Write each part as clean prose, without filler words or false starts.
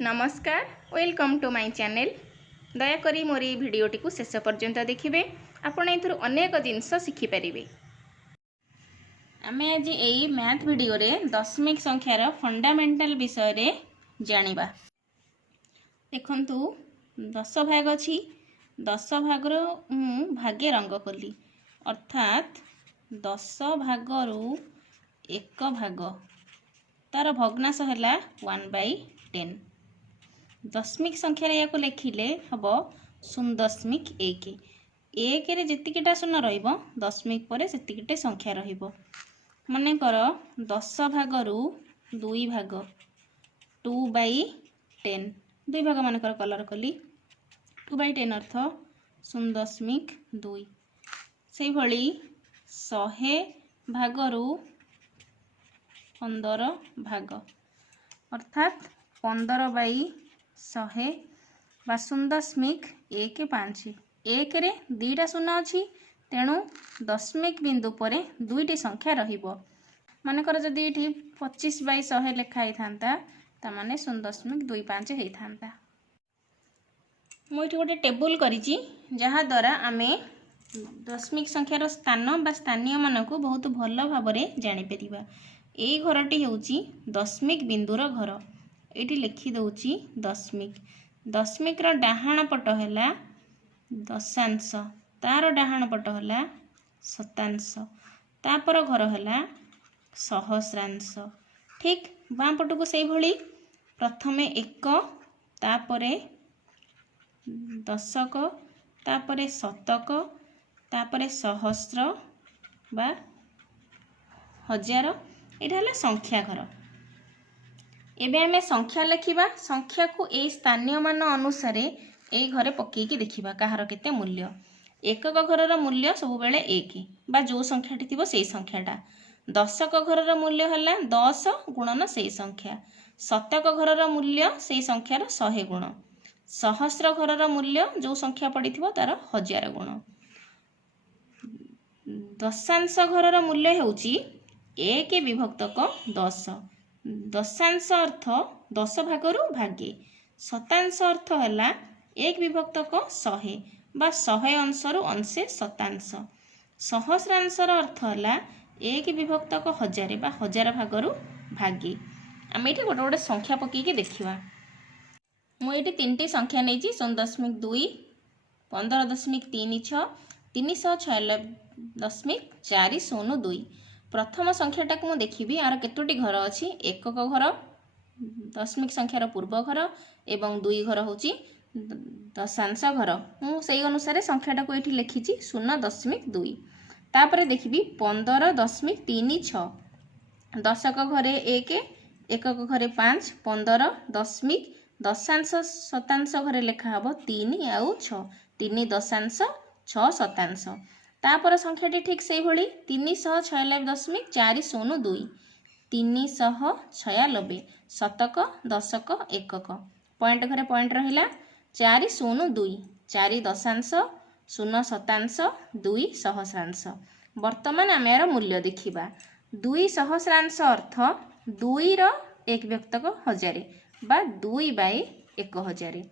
नमस्कार, welcome to my channel. दयाकोरी मोर भिडटी को शेष पर्यंत देखिए। आपण एथुरु अनेक जिनस शिखिपारे। आम आज यही मैथ वीडियो रे दशमिक संख्यार फंडामेंटल विषय रे जानिबा। देखंतु 10 भाग अछि। 10 भागर मु भाग्य रंग कली, अर्थात 10 भागरु एक भाग तार भग्नांश है 1/10। दशमिक संख्यार या लिखिले हम 0.1। एक रे जितिकिटा शून्य रहिबो दशमिक पर सेतिकिटे संख्या रहिबो। मनेकर 10 भागरु 2 भाग 2/10। 2 भाग मानकर कलर कली 2/10 अर्थ 0.2। से भली 100 भागरु 15 भाग अर्थात 15/100 बा 0.15। एक रे 2टा शून्य अच्छी, तेणु दशमिक बिंदु पर 2टी संख्या रहिबो। मानकर जदि ये 25/100 लिखाई था तामाने 0.25 होता। मुझे गोटे टेबुल करिछि जहा द्वारा आमे दशमिक संख्यार स्थान बा स्थानीय मान को बहुत भल भाव जानी परिबा। एई घरटी होउची दशमिक बिंदुर घर। एटी लिखि दउची दशमिक। दशमिक रो डाहाण पट हैला दशांश, तार डाहाण पट हैला शतांश, तापर घर हैला सहस्रांश। ठीक बाम पटको से भली प्रथमे 1, तापरे दशक, तापरे शतक, तापरे सहस्र बा हजार। एटा हैला संख्या घर। एबे हमें संख्या लिखिबा। संख्या को ए स्थानीय मान अनुसार ए घरे पकेकी देखिबा कहार केते मूल्य। एकक घरर मूल्य सब बेले 1 बा जो संख्याटी थिबो सेई संख्याटा। दशक घरर मूल्य हला 10 गुणन सेई संख्या। शतक घरर मूल्य सेई संख्यार 100 गुण। सहस्र घरर मूल्य जो संख्या पड़िथिबो तार 1000 गुण। दशांश घरर मूल्य हेउची 1/10। दशांश अर्थ 10 भागरु भागे। शतांश अर्थ है 1/100 बा 100 अंशरु अंशे शतांश। सहस्रांशर अर्थ है 1/1000 बा 1000 भागरु भागे। आम ये गोटे गोटे संख्या पकईकि देखा। मुझे 3टी संख्या नहीं 0.2, 15.36, 346.402। प्रथम संख्याटा को मुझे देखी यार केतोटी घर अच्छी। एकक घर दशमिक संख्यार पूर्व घर एवं 2 घर होची दशांश घर। मुझे अनुसार संख्याटा को ये लिखी 0.2। तापर देखी 15.36। दशक घरे 1, एकक घरे 5, 15 दशमिक दशांश शतांश घरे लेखा हम 3 आउ 6, 3 दशांश 6 शतांश। तापर संख्याटी ठीक से भली 346.402। 396 शतक दशक एकक पॉइंट घरे पॉइंट रहिला 402, 4 दशांश 0 शतांश 2 सहस्रांश। वर्तमान आम यार मूल्य देखिबा। 2 सहस्रांश अर्थ 2 रो 1/1000 बा 2/1000।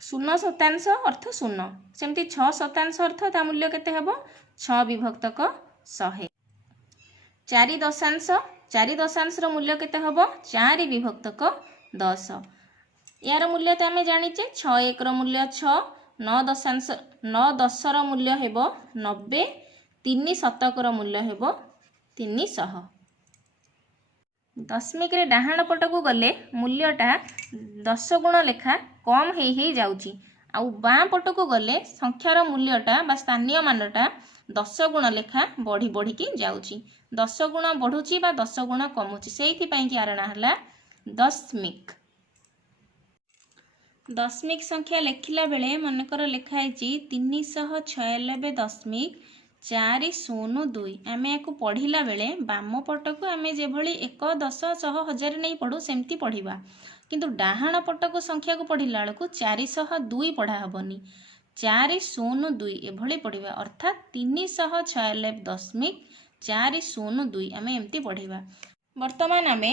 0 शतांश अर्थ 0 सेमती 6 शतांश अर्थ ता मूल्य केते हेबो 6/100। 4 दशांश, 4 दशांश रो मूल्य केते हेबो 4/10। यार मूल्य तो आम जानिचे 6 1 रो मूल्य 6, 9 दशांश 9 10 रो मूल्य हेबो 90, 3 शतक रो मूल्य हेबो 300। दशमिक रे डाहाण पट को गले मूल्यटा 10 गुण लेखा कम हेई जाउची। आउ बाँ पट को गले संख्यार मूल्यटा बा स्थानीय मानटा 10 गुण लेखा बढ़ी बढ़ी की जाउची। 10 गुण बढ़ुची बा 10 गुण कमुची, सेइथि पई कि आरणा हला दशमिक। दशमिक संख्या लेखिला बेले मनकर लेखा है 396.402। आम या पढ़िला बेले बाम पट को आम जो 1, 10, 100, 1000 नहीं पढ़ू सेमती पढ़ा, किंतु डाहाण पट को संख्या को पढ़िला बेलू 402 पढ़ा हेनी। 402 एभली पढ़ा अर्थात 396.402 आम एमती पढ़ा। वर्तमान आम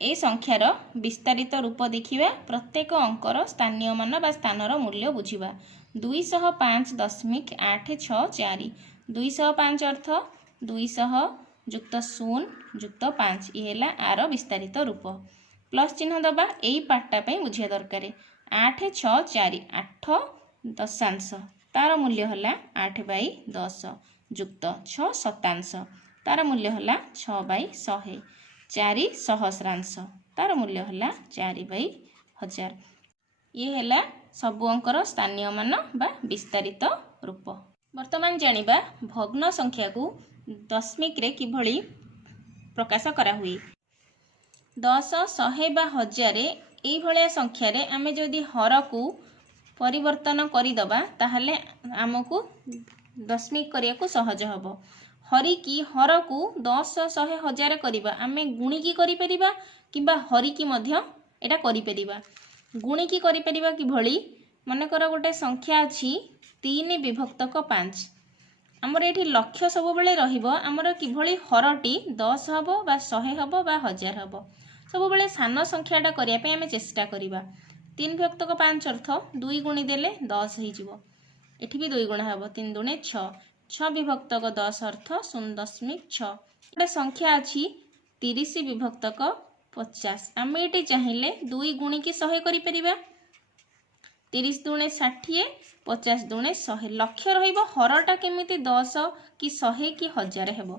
এই ସଂଖ୍ୟାର ବିସ୍ତାରିତ ରୂପ ଦେଖିବା। ପ୍ରତ୍ୟେକ ଅଙ୍କର ସ୍ଥାନୀୟ ମାନ ବା ସ୍ଥାନର ମୂଲ୍ୟ ବୁଝିବା। 205.864 205 ଅର୍ଥ 200 ଯୁକ୍ତ 0 ଯୁକ୍ତ 5 ଇଏ ହେଲା ଆର ବିସ୍ତାରିତ ରୂପ। ପ୍ଲସ୍ ଚିହ୍ନ ଦେବା। ଏଇ ପାର୍ଟଟା ପାଇଁ ବୁଝିବା ଦରକାର। 864 8 ଦଶାଂଶ ତାର ମୂଲ୍ୟ ହେଲା 8/10 ଯୁକ୍ତ 6 ଶତାଂଶ ତାର ମୂଲ୍ୟ ହେଲା 6/100 4 ସହସ୍ରାଂଶ ତାର ମୂଲ୍ୟ ହେଲା 4/1000। ଇଏ ହେଲା ସବୁ ଅଙ୍କର ସ୍ଥାନୀୟ ମାନ ବା ବିସ୍ତାରିତ ରୂପ। ବର୍ତ୍ତମାନ ଜାଣିବା ଭଗ୍ନ ସଂଖ୍ୟାକୁ ଦଶମିକରେ କିଭଳି ପ୍ରକାଶ କରାହୁଏ। 10 100 ବା 1000 ଏଇଭଳିଆ ସଂଖ୍ୟାରେ ଆମେ ଯଦି ହରକୁ ପରିବର୍ତ୍ତନ କରିଦେବା ତାହେଲେ ଆମକୁ ଦଶମିକ କରିବାକୁ ସହଜ ହେବ। ହରିକି ହରକୁ 10 100 1000 କରିବା ଆମେ ଗୁଣିକି କରିପାରିବା କିମ୍ବା ହରିକି ମଧ୍ୟ ଏଟା କରିପାରିବା। ଗୁଣିକି କରିପାରିବା କିଭଳି? ମନେକର ଗୋଟେ ସଂଖ୍ୟା ଅଛି 3/5 ଆମର ଏଠି ଲକ୍ଷ୍ୟ ସବୁବେଳେ ରହିବ ଆମର କିଭଳି ହରଟି 10 ହେବ ବା 100 ହେବ ବା 1000 ହେବ। ସବୁବେଳେ ସାନ ସଂଖ୍ୟାଟା କରିବା ପାଇଁ ଆମେ ଚେଷ୍ଟା କରିବା। 3/5 ଅର୍ଥ 2 ଗୁଣି ଦେଲେ 10 ହେଇଯିବ। ଏଠି ବି 2 ଗୁଣା ହେବ 3 ଦୁଣେ 6 6/10 ଅର୍ଥ 0.6। ଗୋଟେ ସଂଖ୍ୟା ଅଛି 30/50 ଆମେ ଏଠି ଚାହିଁଲେ 2 ଗୁଣିକି 100 କରିପାରିବା। 30 ଦୁଣେ 60 50 ଦୁଣେ 100 ଲକ୍ଷ୍ୟ ରହିବ ହରଟା କେମିତି 10 କି 100 କି 1000 ହେବ।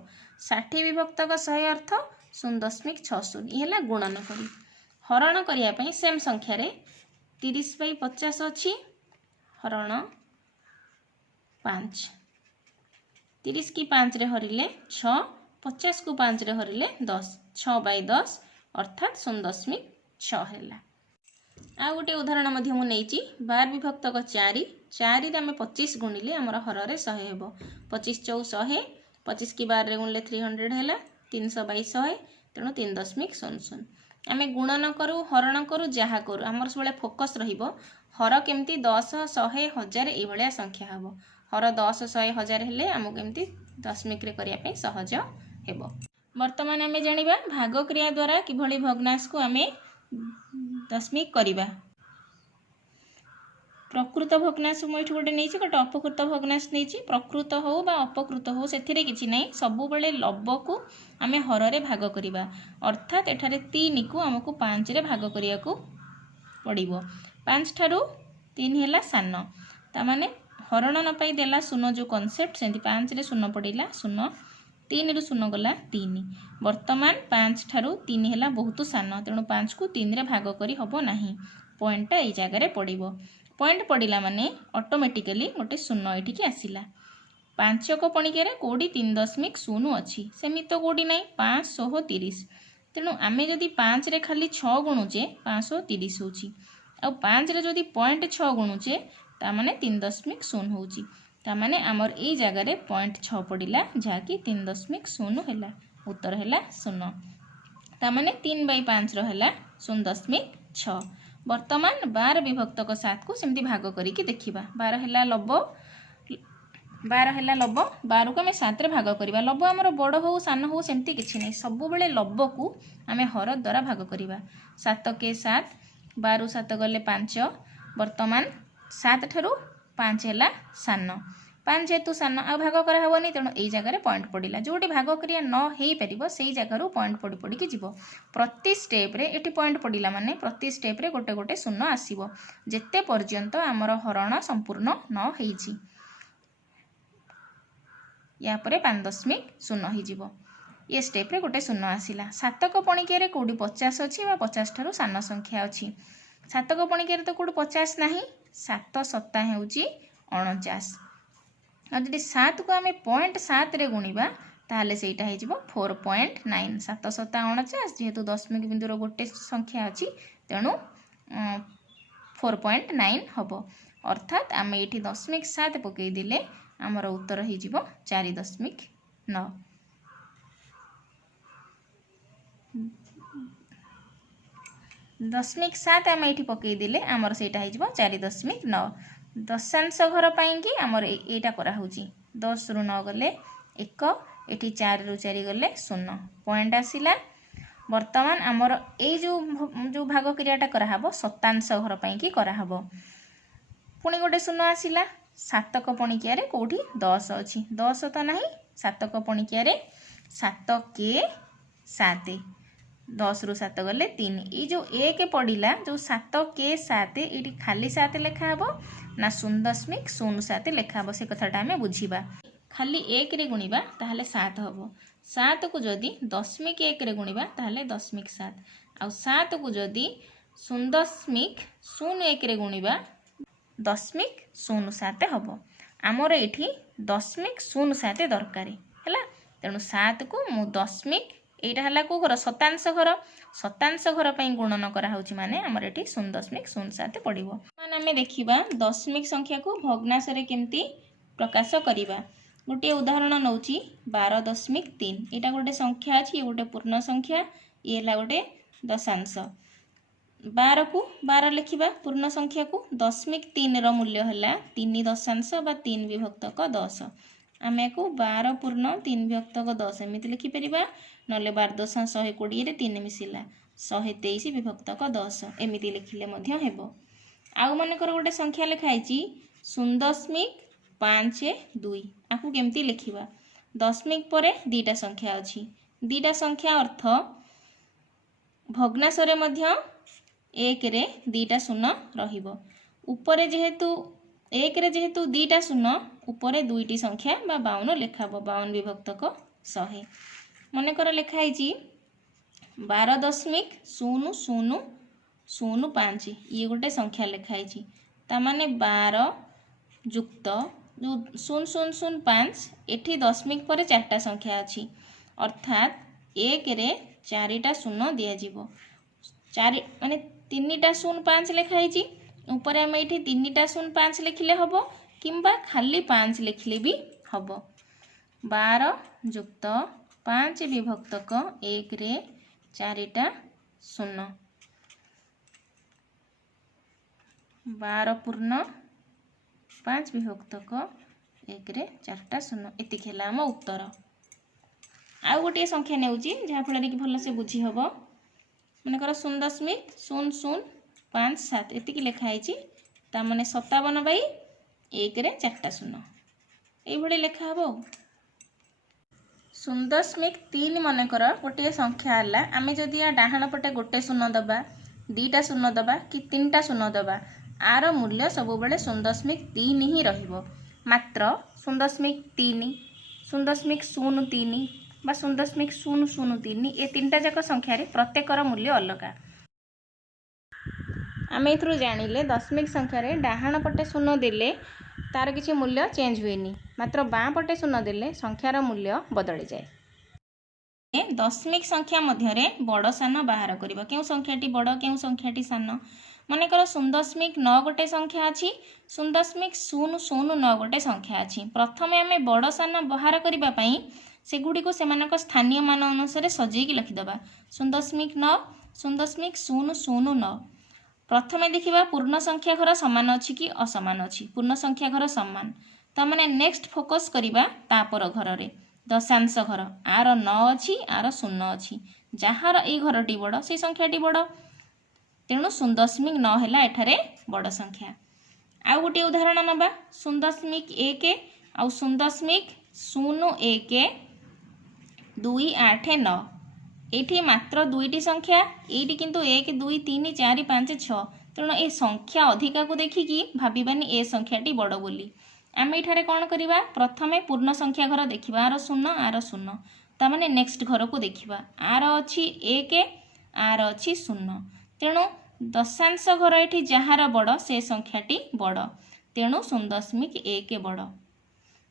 60/100 ଅର୍ଥ 0.60 ଇଏ ହେଲା ଗୁଣନ କରି। ହରଣ କରିବା ପାଇଁ ସେମ୍ ସଂଖ୍ୟାରେ 30/50 ଅଛି ହରଣ 5 30 କି 5ରେ ହରିଲେ 6 50 କୁ 5ରେ ହରିଲେ 10 6/10 ଅର୍ଥାତ୍ 0.6 ହେଲା। ଆଉ ଗୋଟେ ଉଦାହରଣ ମଧ୍ୟ ମୁଁ ନେଇଛି 12/4 4ରେ ଆମେ 25 ଗୁଣିଲେ ଆମର ହରରେ 100 ହେବ। 25 ଚଉ 100 25 କି 12ରେ ଗୁଣିଲେ 300 ହେଲା 300/100 ତେଣୁ 3.00। ଆମେ ଗୁଣନ କରୁ ହରଣ କରୁ ଯାହା କରୁ ଆମର ସବୁବେଳେ ଫୋକସ୍ ରହିବ ହର କେମିତି 10 100 1000 ଏଇଭଳିଆ ସଂଖ୍ୟା ହେବ। ହର 10 100 1000 ହେଲେ ଆମକୁ କେମିତି ଦଶମିକରେ କରିବା ପାଇଁ ସହଜ ହେବ। ବର୍ତ୍ତମାନ ଆମେ ଜାଣିବା ଭାଗ କ୍ରିୟା ଦ୍ୱାରା କିଭଳି ଭଗ୍ନାଂଶକୁ ଆମେ ଦଶମିକ କରିବା। ପ୍ରକୃତ ଭଗ୍ନାଂଶ ମୁଁ ଏଠି ଗୋଟେ ନେଇଛି ଗୋଟେ ଅପକୃତ ଭଗ୍ନାଂଶ ନେଇଛି। ପ୍ରକୃତ ହଉ ବା ଅପକୃତ ହଉ ସେଥିରେ କିଛି ନାହିଁ ସବୁବେଳେ ଲବକୁ ଆମେ ହରରେ ଭାଗ କରିବା ଅର୍ଥାତ୍ ଏଠାରେ 3କୁ ଆମକୁ 5ରେ ଭାଗ କରିବାକୁ ପଡ଼ିବ। 5 ଠାରୁ 3 ହେଲା ସାନ ତାମାନେ ହରଣ ନ ପାଇ ଦେଲା ଶୂନ ଯେଉଁ କନସେପ୍ଟ ସେମିତି 5ରେ ଶୂନ ପଡ଼ିଲା 0 3ରୁ 0 ଗଲା 3। ବର୍ତ୍ତମାନ 5 ଠାରୁ 3 ହେଲା ବହୁତ ସାନ ତେଣୁ 5କୁ 3ରେ ଭାଗ କରି ହେବ ନାହିଁ। ପଏଣ୍ଟଟା ଏଇ ଜାଗାରେ ପଡ଼ିବ। ପଏଣ୍ଟ ପଡ଼ିଲା ମାନେ ଅଟୋମେଟିକାଲି ଗୋଟେ ଶୂନ ଏଠିକି ଆସିଲା। 5କ ପଣିକିଆରେ କେଉଁଠି 3.0 ଅଛି ସେମିତି ତ କେଉଁଠି ନାହିଁ 530 ତେଣୁ ଆମେ ଯଦି 5ରେ ଖାଲି 6 ଗୁଣୁଛେ 530 ହେଉଛି ଆଉ 5ରେ ଯଦି 0.6 ଗୁଣୁଛେ ତାମାନେ 3.0 ହେଉଛି ତାମାନେ ଆମର ଏଇ ଜାଗାରେ 0.6 ପଡ଼ିଲା ଯାହାକି 3.0 ହେଲା ଉତ୍ତର ହେଲା 0 ତାମାନେ 3/5ର ହେଲା 0.6। ବର୍ତ୍ତମାନ 12/7କୁ ସେମିତି ଭାଗ କରିକି ଦେଖିବା। 12 ହେଲା ଲବ 12କୁ ଆମେ 7ରେ ଭାଗ କରିବା। ଲବ ଆମର ବଡ଼ ହଉ ସାନ ହଉ ସେମିତି କିଛି ନାହିଁ ସବୁବେଳେ ଲବକୁ ଆମେ ହର ଦ୍ୱାରା ଭାଗ କରିବା। 7 କେ 7 12ରୁ 7 ଗଲେ 5 ବର୍ତ୍ତମାନ 7 ଠାରୁ 5 ହେଲା ସାନ 5 ଯେହେତୁ ସାନ ଆଉ ଭାଗ କରାହେବନି ତେଣୁ ଏଇ ଜାଗାରେ ପଏଣ୍ଟ ପଡ଼ିଲା। ଯେଉଁଠି ଭାଗ କ୍ରିୟା ନ ହେଇପାରିବ ସେଇ ଜାଗାରୁ ପଏଣ୍ଟ ପଡ଼ି ପଡ଼ିକି ଯିବ। ପ୍ରତି ଷ୍ଟେପ୍ରେ ଏଠି ପଏଣ୍ଟ ପଡ଼ିଲା ମାନେ ପ୍ରତି ଷ୍ଟେପ୍ରେ ଗୋଟେ ଗୋଟେ ଶୂନ ଆସିବ ଯେତେ ପର୍ଯ୍ୟନ୍ତ ଆମର ହରଣ ସମ୍ପୂର୍ଣ୍ଣ ନ ହେଇଛି। ୟା ପରେ 5.0 ହେଇଯିବ। ଏ ଷ୍ଟେପ୍ରେ ଗୋଟେ ଶୂନ ଆସିଲା। 7କ ପଣିକିଆରେ କେଉଁଠି 50 ଅଛି ବା 50 ଠାରୁ ସାନ ସଂଖ୍ୟା ଅଛି। 7କ ପଣିକିଆରେ ତ କେଉଁଠି 50 ନାହିଁ 7 7 ହେଉଛି 49 ଆଉ ଯଦି 7କୁ ଆମେ 0.7ରେ ଗୁଣିବା ତାହେଲେ ସେଇଟା ହେଇଯିବ 4.9 7 7 49 ଯେହେତୁ ଦଶମିକ ବିନ୍ଦୁର ଗୋଟେ ସଂଖ୍ୟା ଅଛି ତେଣୁ 4.9 ହେବ ଅର୍ଥାତ୍ ଆମେ ଏଇଠି 0.7 ପକାଇଦେଲେ ଆମର ଉତ୍ତର ହେଇଯିବ 4.9। 0.7 ଆମେ ଏଇଠି ପକାଇଦେଲେ ଆମର ସେଇଟା ହେଇଯିବ 4.9। ଦଶାଂଶ ଘର ପାଇଁକି ଆମର ଏଇଟା କରାହେଉଛି 10ରୁ 9 ଗଲେ 1 ଏଠି 4ରୁ 4 ଗଲେ 0 ପଏଣ୍ଟ ଆସିଲା। बर्तमान आमर ए जो भाग क्रियाटा कराहब शतांश घर पाई कराहब। पुणी गोटे शून्य आसला सातक पणिकिया कौटी 10 अच्छी 10 तो ना सातक पणिकिया 7 के 7 10 रु 7 गले 3 ये जो 1 पड़ा जो 7 के 7 ये खाली 7 लेखाब ना 0.07 लेखाब से कथाटा आम बुझा। खाली 1 रे गुणिबा ताहले 7 हम 7 को जदि 0.1 रे गुणिबा ताहले 0.7 आउ 7 को जदि 0.01 रे गुणिबा 0.07 हम आमर ये 0.07 दरकार है। तेणु 7 को मु 10 यहाँ है कौ घर शतांश घर पर गुणन कराऊँच माने आमर ये 0.07 पड़ो। मान आम देखा दशमिक संख्या को भग्नांश केमती प्रकाश करवा। गोटे उदाहरण नौ 12.3 यहाँ गोटे संख्या अच्छी ये गोटे पूर्ण संख्या ये है गोटे दशांश 12 को 12 लिखा पूर्ण संख्या को 0.3 मूल्य है 3 दशांश बा 3 विभक्तक 10 आम को 12 पूर्ण 3 विभक्तक 10 एमती लिखिपर ना 12 दशांश 120 3 मिसला 123 विभक्तक 10 एमती लिखिले हेब। आउ मनकर गोटे संख्या लिखाई 0.52 आपको केमती लिखा दशमिक पर दीटा संख्या अच्छी दीटा संख्या अर्थ भग्नांश एक रे दीटा शून्य रहिबो उपरे जेहेतु एक रे जेहेतु दीटा शून्य उपरे दुईटी संख्या बा 52 लेखाबो 52 विभक्तक 100 मनकर लिखाई 12.0005 ये गोटे संख्या लिखाई तामाने 12 युक्त जो 0005 एठी दशमिक पर 4टा संख्या अच्छी अर्थात एक रे 4टा शून्य दिया 4 माने 3टा 05 लिखाई ऊपर आम ये 3टा 05 लिखिले हम किंबा खाली 5 लिखिले भी हम 12 युक्त 5 विभक्तक 1 रे 4टा शून्य 12 पूर्ण 5 विभक्तक 1 रे 4टा शून्य एतिक है आम उत्तर। आउ गोटे संख्या नेउची जहाँफल कि भल से बुझी हम मनकर 0.0057 एतिक लिखाई ताने 57/1 रे 4टा शून्य ये लेखा हम। 0.3 मनकर गोटे संख्या है आम जदि या डाहाण पटे गोटे शून्य दबा 2टा शून्य दबा कि 3टा शून्य दबा आर मूल्य सब बेले 0.3 ही रहिबो मात्र 0.3 0.03 बा 0.003 ये 3टा जाक संख्यार प्रत्येकर मूल्य अलग। आम ए जानिले दशमिक संख्यार डाहाण पटे शून्य देले तार किसी मूल्य चेंज हुएनी मात्र बाँ पटे शून्य देले संख्यार मूल्य बदली जाए। दशमिक संख्या मध्य बड़ सान बाहर करबा केउ संख्याटी बड़ केउ संख्याटी सान मनकर 0.9 गोटे संख्या अच्छी 0.009 गोटे संख्या अच्छी प्रथमे आम बड़ सान बाहर करने सेगुड़ी को सेमानक स्थानीय मान अनुसार सजेकी लिखिदबा 0.9 0.009 प्रथमे देखिबा पूर्ण संख्या घर समान अच्छी कि असमान अच्छी पूर्ण संख्या घर समान तमाने नेक्स्ट फोकस करिबा तापर घर रे दशांश घर आर 9 अच्छी आर 0 अच्छी जार ए घरटी बड़ से संख्याटी बड़ तेणु 0.9 है एठारे बड़ संख्या। आउ गोटे उदाहरण नबा 0.1 आउ 0.01 289 एठी मात्र दुईटी संख्या एटी किंतु 1 2 3 4 5 6 तेणु ए संख्या अधिका को देखिकी भाविबानी ए संख्याटी बड़ बोली आम ये कौन करवा प्रथमे पूर्ण संख्या घर देखा आर 0 तामाने नेक्स्ट घर को देखा आर अच्छी 1 आर अच्छी 0 तेणु दशांश घर ये जार बड़ से संख्याटी बड़ तेणु 0.1 बड़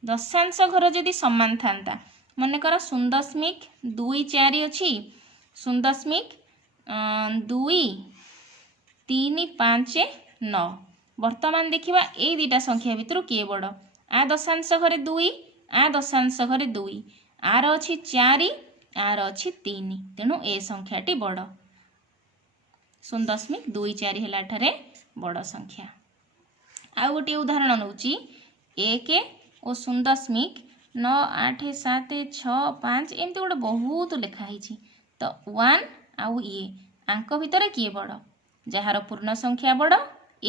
दशांश घर जदि समान था मनकर 0.24 अच्छी 0.2359 वर्तमान देखिबा ए दुईटा संख्या भितर किए बड़ आ दशांश घरे 2 आ दशांश घरे 2 आर अच्छी 4 आर अच्छी 3 तेणु ए संख्याटी बड़ 0.24 है ठारे बड़ संख्या। आउ गोटे उदाहरण नौची 1 और 0.9 8 7 6 5 एमती गोटे बहुत लिखाई तो 1 आउ ये आंक भितर किए बड़ जार पूर्ण संख्या बड़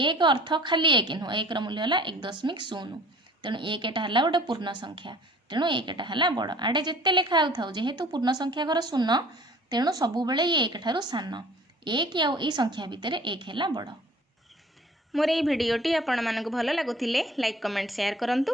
एक अर्थ खाली एक नुह एक मूल्य है 1.0 तेणु एकटा है गोटे पूर्ण संख्या तेणु एकटा है बड़ आड़े जिते लिखा था जेहेतु पूर्ण संख्या घर शून्य तेणु सबु बेले ये एक ठारू सान एक आउ ये संख्या भितर एक है बड़। मोर ये भिडियोटी आपण मानक भल लगुथिले लाइक कमेंट शेयर करंतु।